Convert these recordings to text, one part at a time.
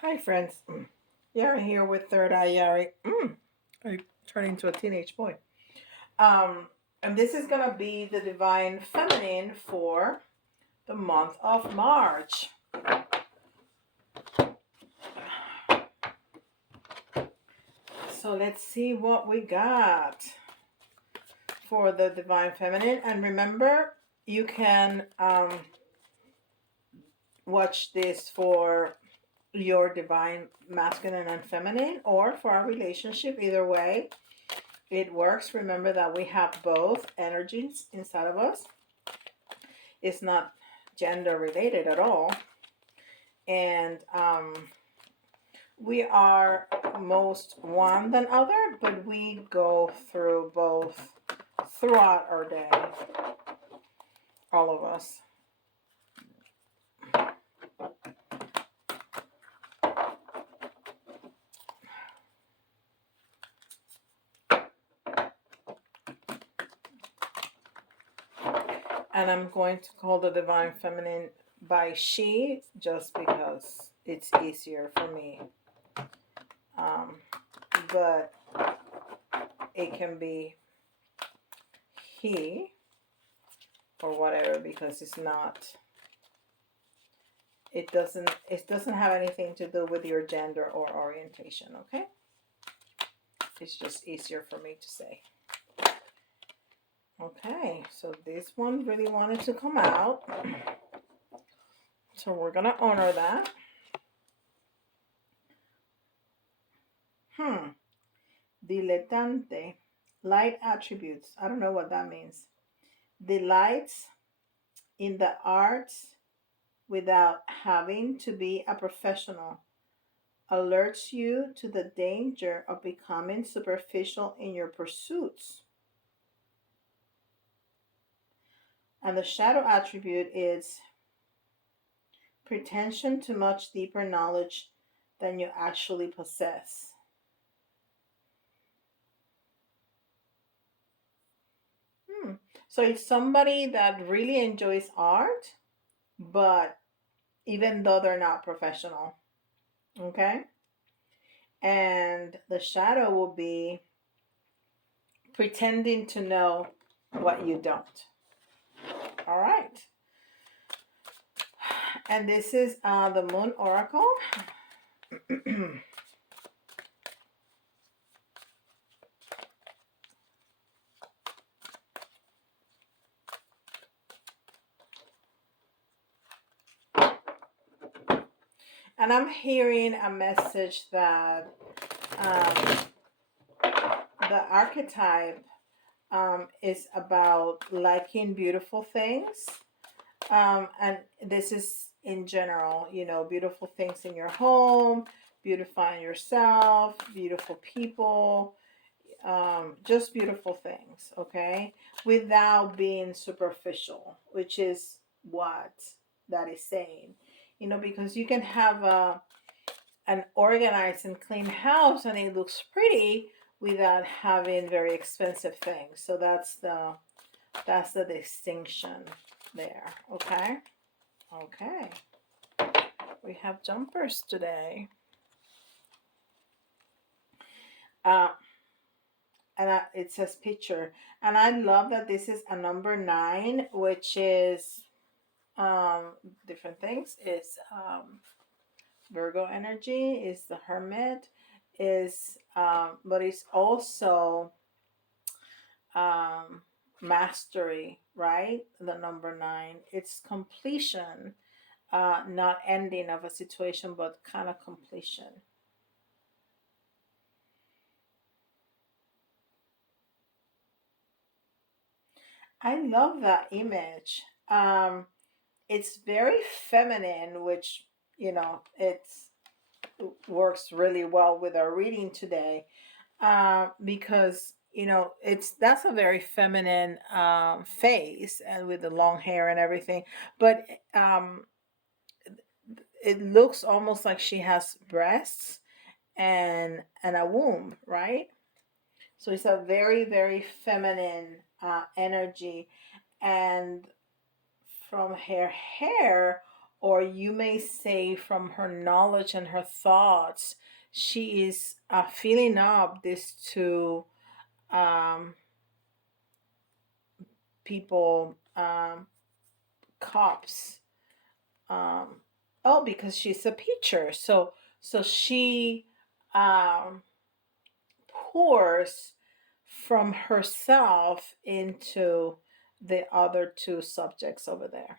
Hi, friends. Yari here with Third Eye Yari. I turned into a teenage boy. And this is going to be the Divine Feminine for the month of March. So let's see what we got for the Divine Feminine. And remember, you can watch this for your Divine Masculine and Feminine or for our relationship. Either way, it works. Remember that we have both energies inside of us. It's not gender related at all. And we are most one than other, but we go through both throughout our day. All of us. And I'm going to call the Divine Feminine by she just because it's easier for me. But it can be he or whatever because it doesn't have anything to do with your gender or orientation, okay? It's just easier for me to say. Okay, so this one really wanted to come out. So we're gonna honor that. Dilettante. Light attributes. I don't know what that means. Delights in the arts without having to be a professional. Alerts you to the danger of becoming superficial in your pursuits. And the shadow attribute is pretension to much deeper knowledge than you actually possess. So it's somebody that really enjoys art, but even though they're not professional, okay? And the shadow will be pretending to know what you don't. All right. And this is the Moon Oracle. And I'm hearing a message that the archetype is about liking beautiful things. And this is in general, beautiful things in your home, beautifying yourself, beautiful people, just beautiful things, okay? Without being superficial, which is what that is saying. Because you can have an organized and clean house and it looks pretty without having very expensive things. So that's the distinction there, okay? Okay. We have jumpers today. And it says picture. And I love that this is a number 9, which is different things. It's Virgo energy, is the Hermit, but it's also mastery, right? The number 9. It's completion, not ending of a situation, but kind of completion. I love that image. It's very feminine, which it works really well with our reading today, because that's a very feminine face, and with the long hair and everything. But it looks almost like she has breasts and a womb, right? So it's a very, very feminine energy. And from her hair or you may say from her knowledge and her thoughts, she is filling up these two um, people cups. Um, oh, because she's a pitcher, so she um, pours from herself into the other two subjects over there.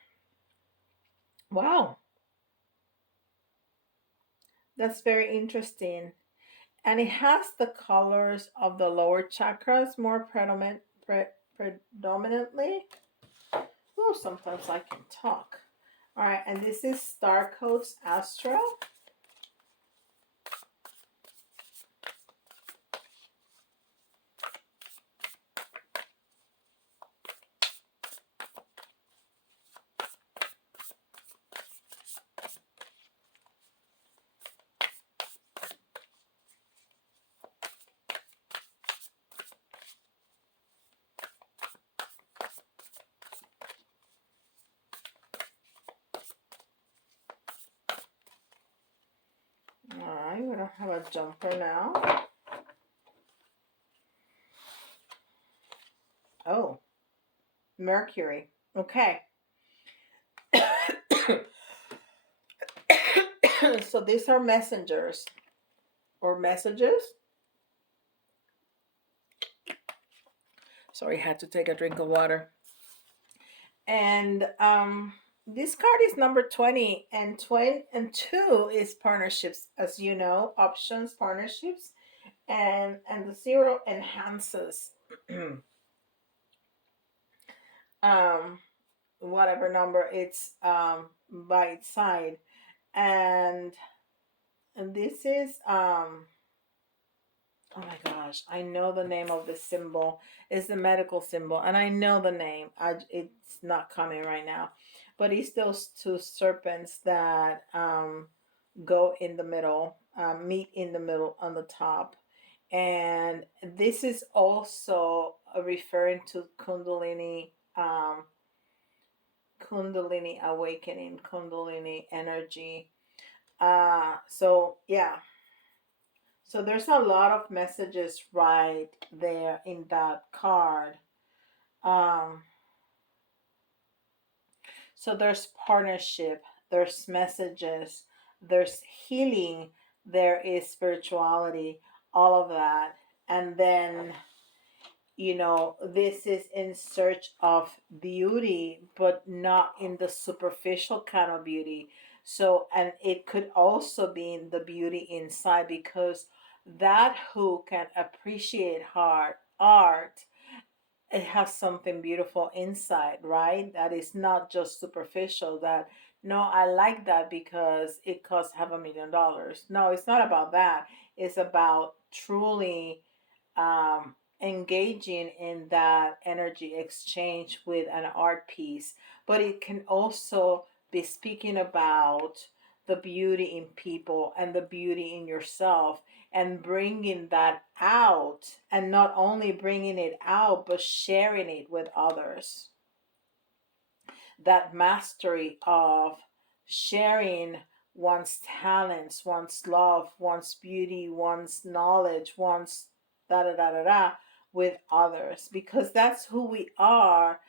Wow, that's very interesting. And it has the colors of the lower chakras more predominantly. Oh, sometimes I can talk. All right, and this is Starcodes Astro. All right, we don't have a jumper now. Oh, Mercury. Okay. So these are messengers or messages. Sorry, I had to take a drink of water. And this card is number 20, and 20 and 2 is partnerships, as you know, options, partnerships, and the 0 enhances um whatever number it's by its side. And this is oh my gosh, I know the name of the symbol. It's the medical symbol, and I know the name. It's not coming right now, but it's those two serpents that go in the middle, meet in the middle on the top. And this is also referring to Kundalini awakening, Kundalini energy. So yeah, so there's a lot of messages right there in that card. Um, so there's partnership, there's messages, there's healing, there is spirituality, all of that. And then, this is in search of beauty, but not in the superficial kind of beauty. So, and it could also be in the beauty inside, because that who can appreciate art, it has something beautiful inside, right? That is not just superficial. That, no, I like that because it costs $500,000. No, it's not about that. It's about truly engaging in that energy exchange with an art piece. But it can also be speaking about the beauty in people and the beauty in yourself, and bringing that out, and not only bringing it out but sharing it with others. That mastery of sharing one's talents, one's love, one's beauty, one's knowledge, one's da da da da da with others, because that's who we are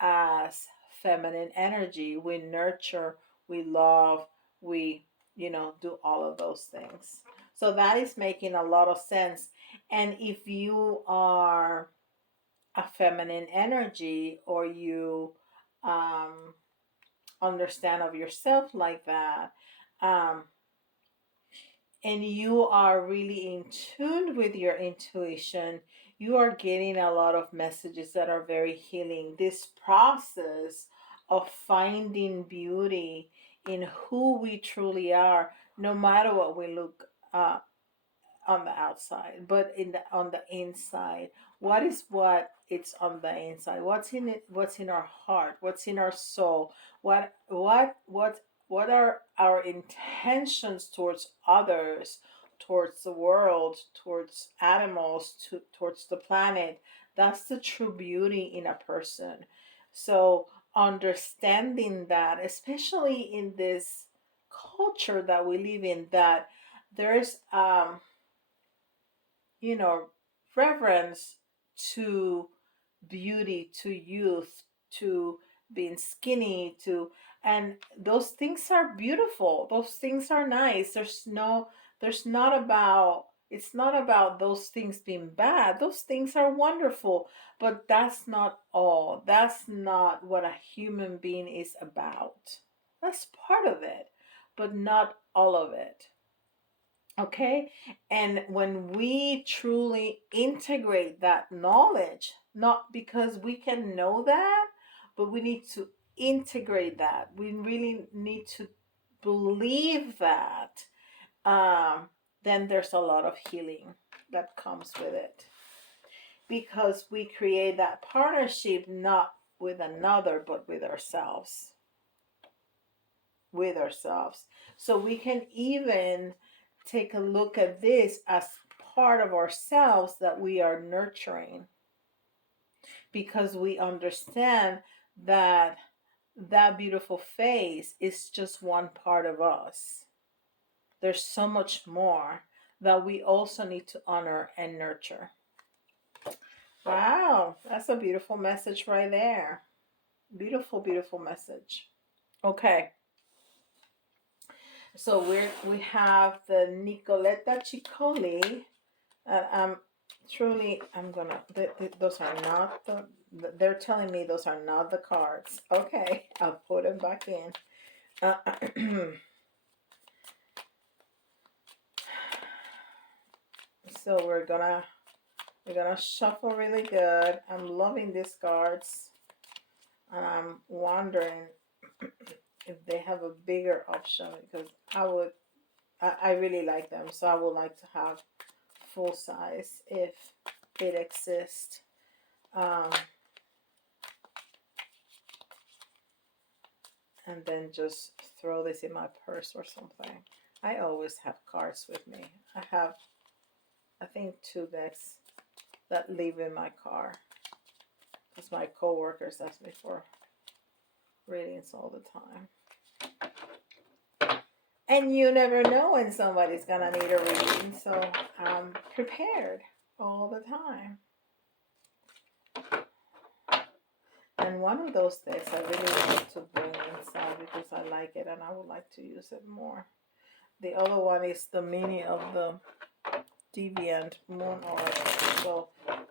as feminine energy. We nurture, we love, we, do all of those things. So that is making a lot of sense. And if you are a feminine energy, or you um, understand of yourself like that, um, and you are really in tune with your intuition, you are getting a lot of messages that are very healing. This process of finding beauty in who we truly are, no matter what we look on the outside, but on the inside, what it's on the inside, what's in it, what's in our heart, what's in our soul, what are our intentions towards others, towards the world, towards animals, towards the planet. That's the true beauty in a person. So understanding that, especially in this culture that we live in, that there's you know, reverence to beauty, to youth, to being skinny, to, and those things are beautiful. Those things are nice. There's not about, it's not about those things being bad. Those things are wonderful, but that's not all. That's not what a human being is about. That's part of it, but not all of it. Okay. And when we truly integrate that knowledge, not because we can know that, but we need to integrate that. We really need to believe that. Um, then there's a lot of healing that comes with it, because we create that partnership not with another, but with ourselves. With ourselves. So we can even take a look at this as part of ourselves that we are nurturing, because we understand that that beautiful face is just one part of us. There's so much more that we also need to honor and nurture. Wow, that's a beautiful message right there. Beautiful, beautiful message. Okay. So we have the Nicoletta Ceccoli. Truly, I'm gonna. Those are not the. They're telling me those are not the cards. Okay, I'll put them back in. So we're gonna shuffle really good. I'm loving these cards, and I'm wondering if they have a bigger option, because I really like them, so I would like to have full size if it exists. And then just throw this in my purse or something. I always have cards with me. I have, I think, 2 decks that live in my car, because my co-workers ask me for readings all the time. And you never know when somebody's gonna need a reading, so I'm prepared all the time. And one of those decks I really want to bring inside because I like it and I would like to use it more. The other one is the mini of the Deviant Moon Oracle,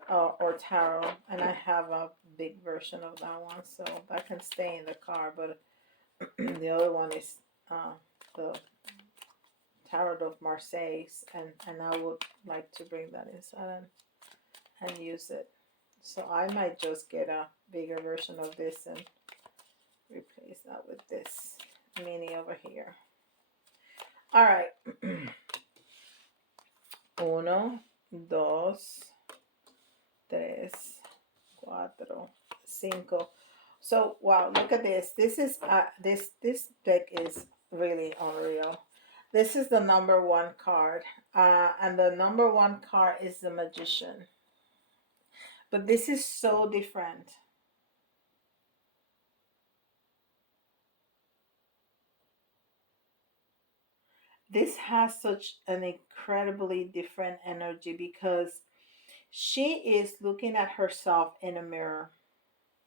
or Tarot, and I have a big version of that one, so that can stay in the car. But the other one is the Tarot of Marseille, and I would like to bring that inside and use it. So I might just get a bigger version of this and replace that with this mini over here. All right. 1, 2, 3, 4, 5. So wow, look at this. This is this deck is really unreal. This is the number 1 card, and the number 1 card is the Magician. But this is so different. This has such an incredibly different energy, because she is looking at herself in a mirror.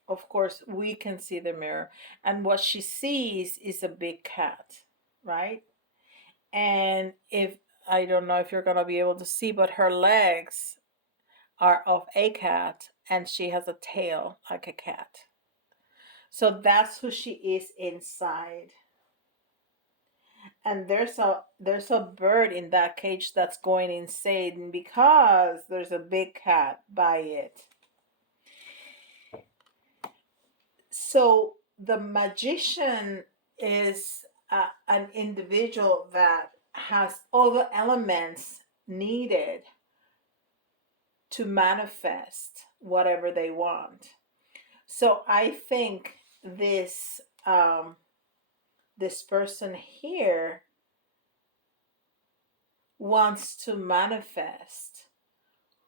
Of course, we can see the mirror, and what she sees is a big cat, right? And if, I don't know if you're going to be able to see, but her legs are of a cat, and she has a tail like a cat. So that's who she is inside. And there's a bird in that cage that's going insane because there's a big cat by it. So the Magician is an individual that has all the elements needed to manifest whatever they want. So I think this this person here wants to manifest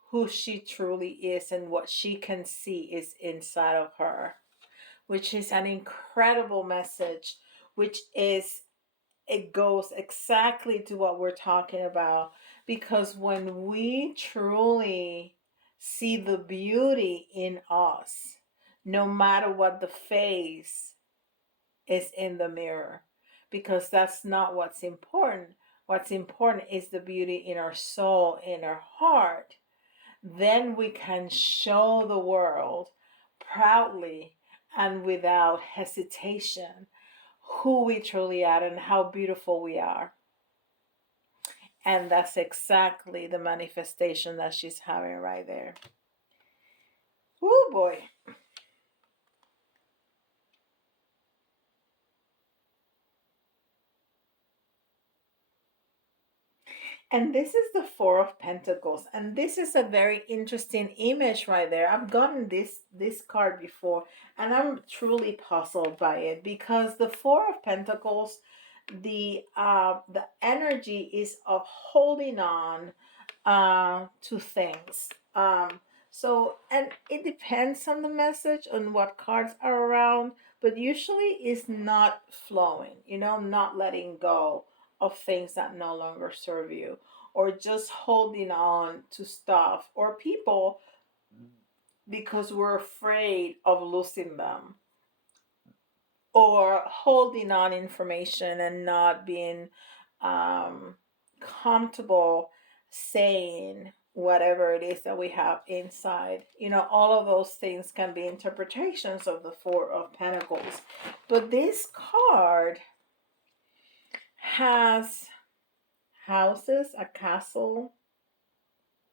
who she truly is and what she can see is inside of her. which is an incredible message, which is, it goes exactly to what we're talking about. Because when we truly see the beauty in us, no matter what the face is in the mirror, because that's not what's important. What's important is the beauty in our soul, in our heart. Then we can show the world proudly and without hesitation who we truly are and how beautiful we are. And that's exactly the manifestation that she's having right there. Oh boy. And this is the Four of Pentacles. And this is a very interesting image right there. I've gotten this card before, and I'm truly puzzled by it, because the Four of Pentacles, the energy is of holding on to things. So, and it depends on the message, on what cards are around, but usually it's not flowing, not letting go of things that no longer serve you, or just holding on to stuff or people because we're afraid of losing them, or holding on information and not being um, comfortable saying whatever it is that we have inside. All of those things can be interpretations of the Four of Pentacles. But this card has houses, a castle,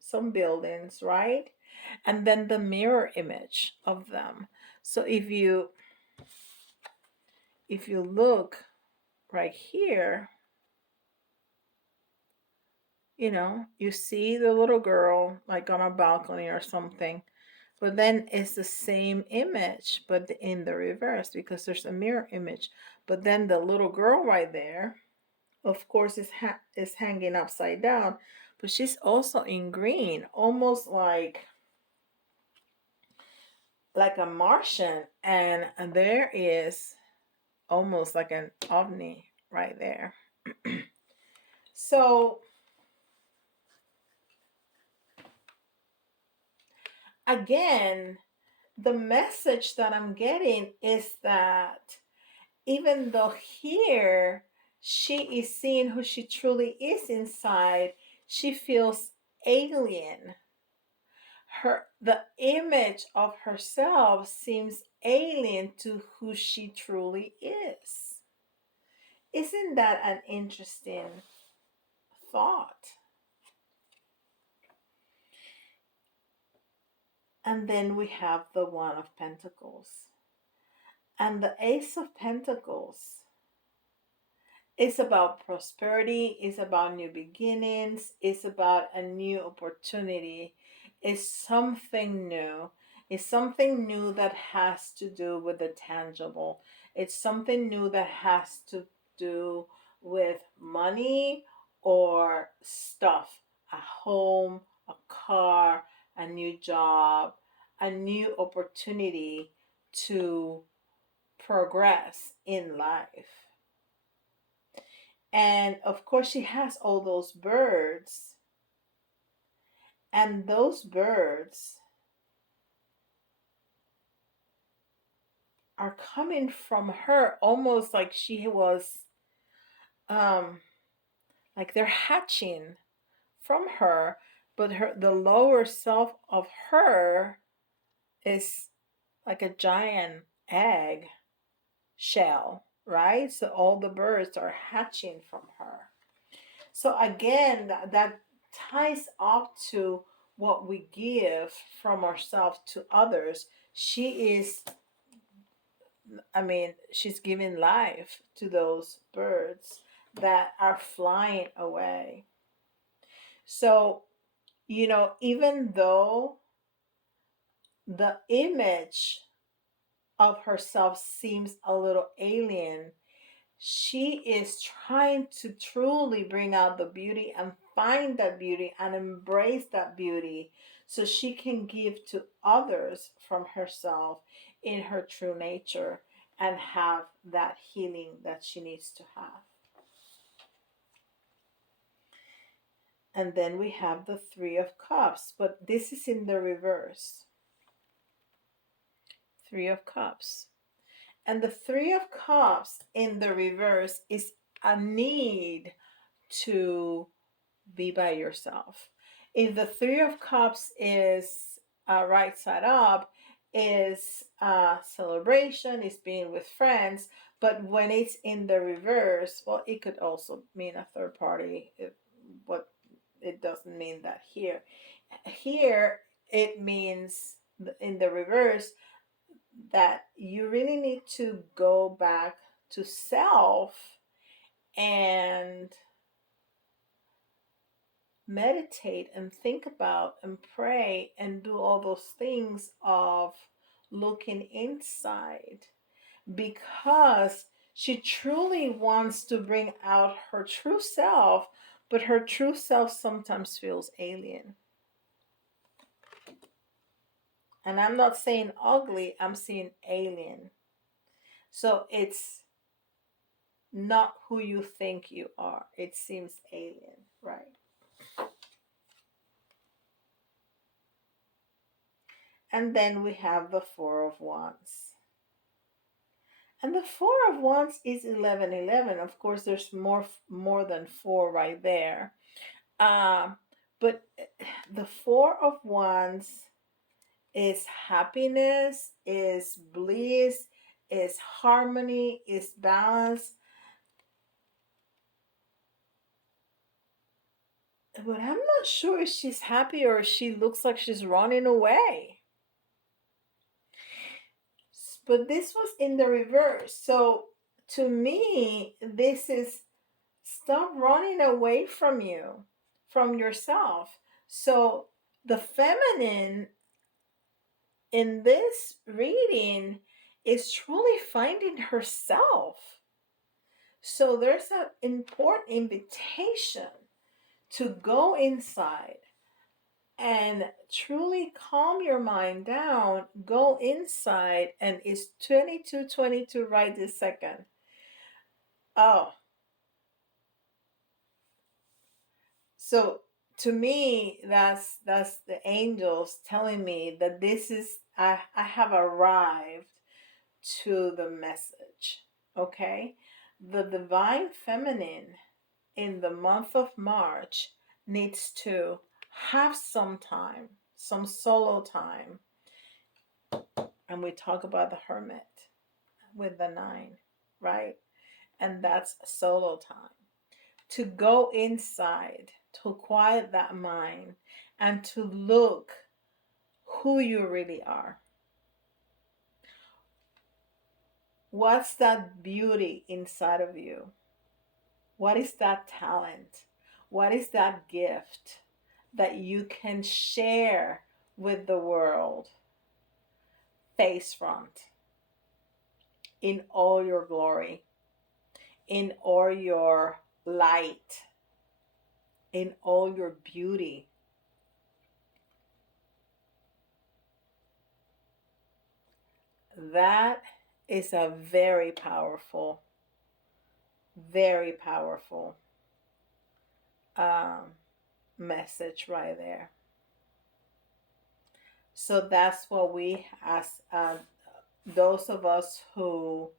some buildings, right? And then the mirror image of them. So if you look right here, you see the little girl like on a balcony or something, but then it's the same image, but in the reverse, because there's a mirror image. But then the little girl right there, of course, is hanging upside down, but she's also in green, almost like a Martian, and there is almost like an ovni right there. So again, the message that I'm getting is that even though here she is seeing who she truly is inside, she feels alien. The image of herself seems alien to who she truly is. Isn't that an interesting thought? And then we have the One of Pentacles. And the Ace of Pentacles is about prosperity, it's about new beginnings, it's about a new opportunity. It's something new. It's something new that has to do with the tangible. It's something new that has to do with money or stuff, a home, a car, a new job, a new opportunity to progress in life. And of course, she has all those birds, and those birds are coming from her almost like she was, um, like they're hatching from her, but the lower self of her is like a giant egg shell, right? So all the birds are hatching from her. So again, that ties up to what we give from ourselves to others. She's giving life to those birds that are flying away. So, even though the image of herself seems a little alien, She is trying to truly bring out the beauty and find that beauty and embrace that beauty so she can give to others from herself in her true nature and have that healing that she needs to have. And then we have the Three of Cups, but this is in the reverse. Three of Cups. And the Three of Cups in the reverse is a need to be by yourself. If the Three of Cups is right side up, is celebration, is being with friends. But when it's in the reverse, well, it could also mean a third party. But it doesn't mean that here. Here, it means in the reverse that you really need to go back to self and meditate and think about and pray and do all those things of looking inside, because she truly wants to bring out her true self, but her true self sometimes feels alien. And I'm not saying ugly, I'm saying alien. So it's not who you think you are. It seems alien, right? And then we have the Four of Wands. And the Four of Wands is 1111. Of course, there's more than four right there. But the Four of Wands is happiness, is bliss, is harmony, is balance. But I'm not sure if she's happy or she looks like she's running away. But this was in the reverse. So to me, this is stop running away from you, from yourself. So the feminine in this reading is truly finding herself. So there's an important invitation to go inside and truly calm your mind down, go inside, and it's 22:22 right this second. Oh, so to me, that's the angels telling me that this is I have arrived to the message. Okay? The divine feminine in the month of March needs to have some time, some solo time. And we talk about the hermit with the nine, right? And that's solo time. To go inside, to quiet that mind, and to look who you really are. What's that beauty inside of you? What is that talent? What is that gift that you can share with the world face front in all your glory, in all your light, in all your beauty? That is a very powerful um, message right there. So that's what we, as those of us who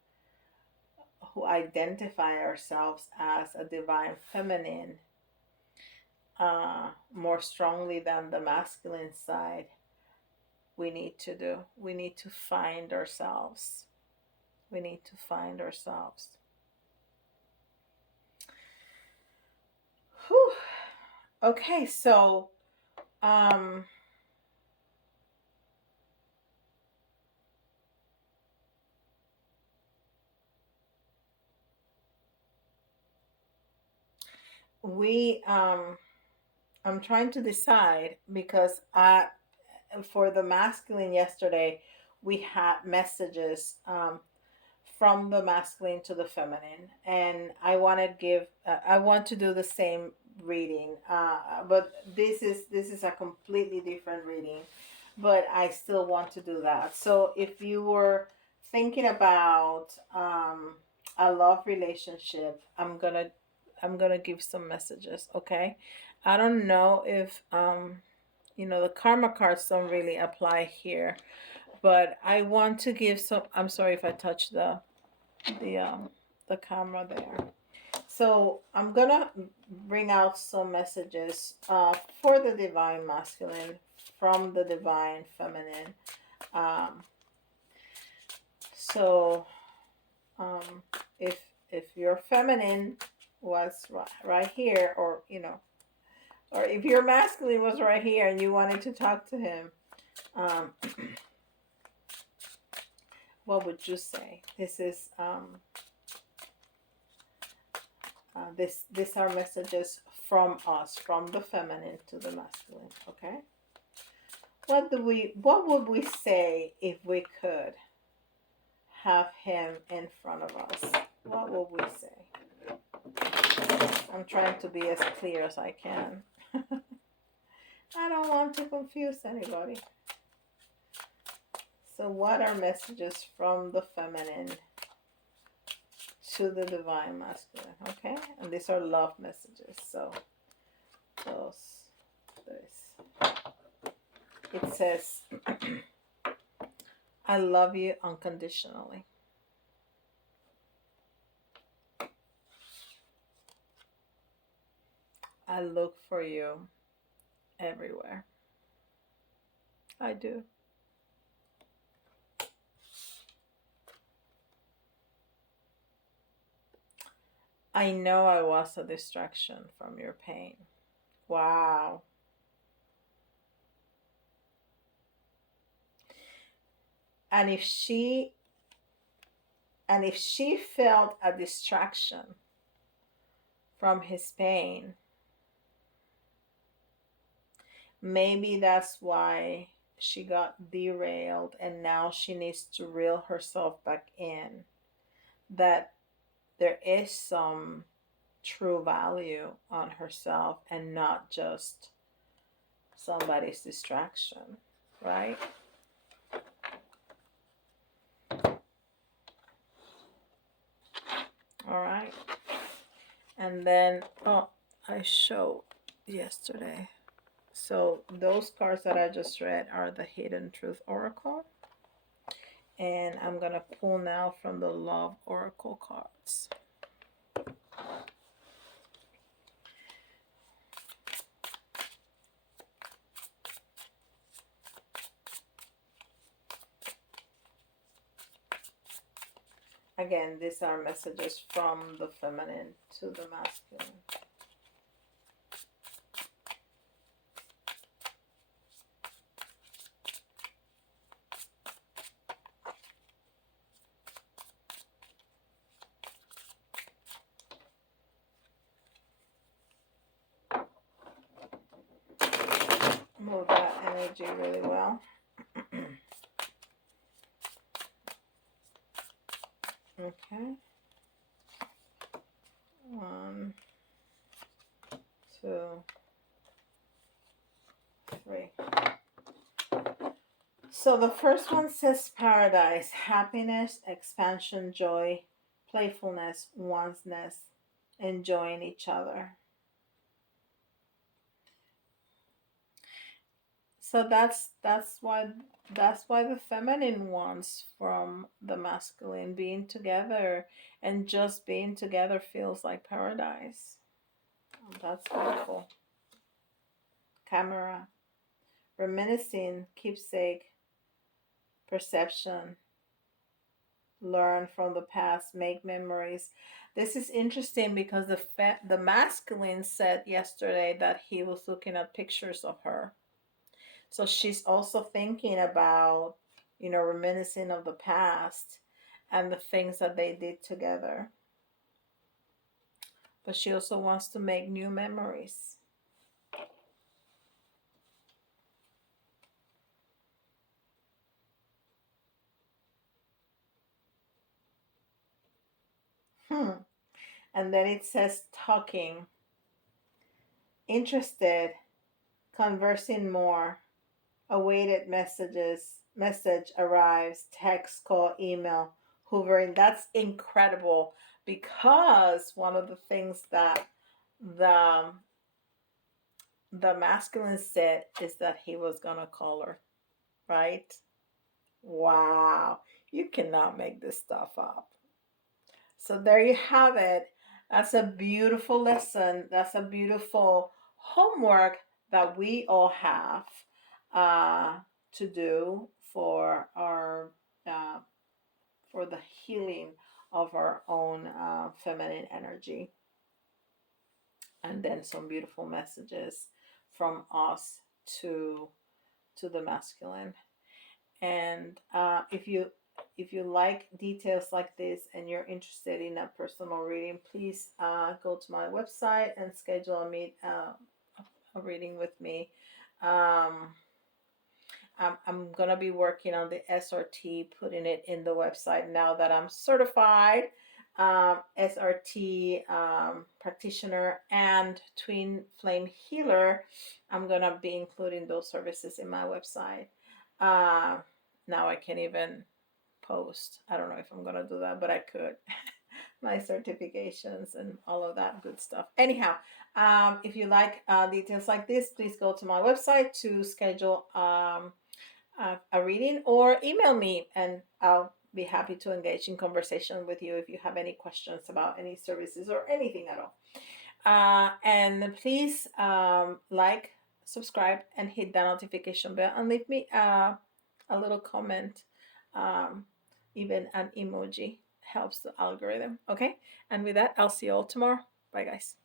identify ourselves as a divine feminine more strongly than the masculine side, we need to do. We need to find ourselves. We need to find ourselves. Whew. Okay, so we I'm trying to decide because for the masculine yesterday we had messages from the masculine to the feminine, and I want to do the same reading, but this is a completely different reading, but I still want to do that. So if you were thinking about a love relationship, I'm gonna give some messages, okay? I don't know if the karma cards don't really apply here, but I want to give some. I'm sorry if I touched the the camera there. So I'm gonna bring out some messages for the divine masculine from the divine feminine. Um, so um, if your feminine was right here, or if your masculine was right here and you wanted to talk to him, um, what would you say? This is this are messages from us, from the feminine to the masculine. Okay. What would we say if we could have him in front of us? What would we say? I'm trying to be as clear as I can. I don't want to confuse anybody. So what are messages from the feminine to the divine masculine? Okay, and these are love messages. So it says, I love you unconditionally. I look for you everywhere. I do. I know I was a distraction from your pain. Wow. And if she felt a distraction from his pain, maybe that's why she got derailed, and now she needs to reel herself back in. That there is some true value on herself and not just somebody's distraction, right? All right. And then, I showed yesterday. So those cards that I just read are the Hidden Truth Oracle. And I'm going to pull now from the Love Oracle cards. Again, these are messages from the feminine to the masculine. Move that energy really well. Okay. 1, 2, 3. So the first one says paradise, happiness, expansion, joy, playfulness, oneness, enjoying each other. So that's why the feminine wants from the masculine. Being together and just being together feels like paradise. Oh, that's beautiful. Camera, reminiscing, keepsake, perception, learn from the past, make memories. This is interesting because the masculine said yesterday that he was looking at pictures of her. So she's also thinking about, reminiscing of the past and the things that they did together. But she also wants to make new memories. And then it says talking, interested, conversing more, awaited message arrives, text, call, email, hoovering. That's incredible, because one of the things that the the masculine said is that he was gonna call her, right? Wow, you cannot make this stuff up. So there you have it. That's a beautiful lesson. That's a beautiful homework that we all have uh, to do for our uh, for the healing of our own feminine energy, and then some beautiful messages from us to the masculine. And if you like details like this and you're interested in a personal reading, please go to my website and schedule a reading with me. Um, I'm gonna be working on the SRT, putting it in the website now that I'm certified SRT practitioner and twin flame healer. I'm gonna be including those services in my website. Uh, Now I can even post. I don't know if I'm gonna do that, but I could. My certifications and all of that good stuff. Anyhow, if you like details like this, please go to my website to schedule a reading, or email me, and I'll be happy to engage in conversation with you if you have any questions about any services or anything at all. And please like, subscribe, and hit that notification bell, and leave me a little comment. Um, Even an emoji helps the algorithm. Okay. And with that, I'll see you all tomorrow. Bye, guys.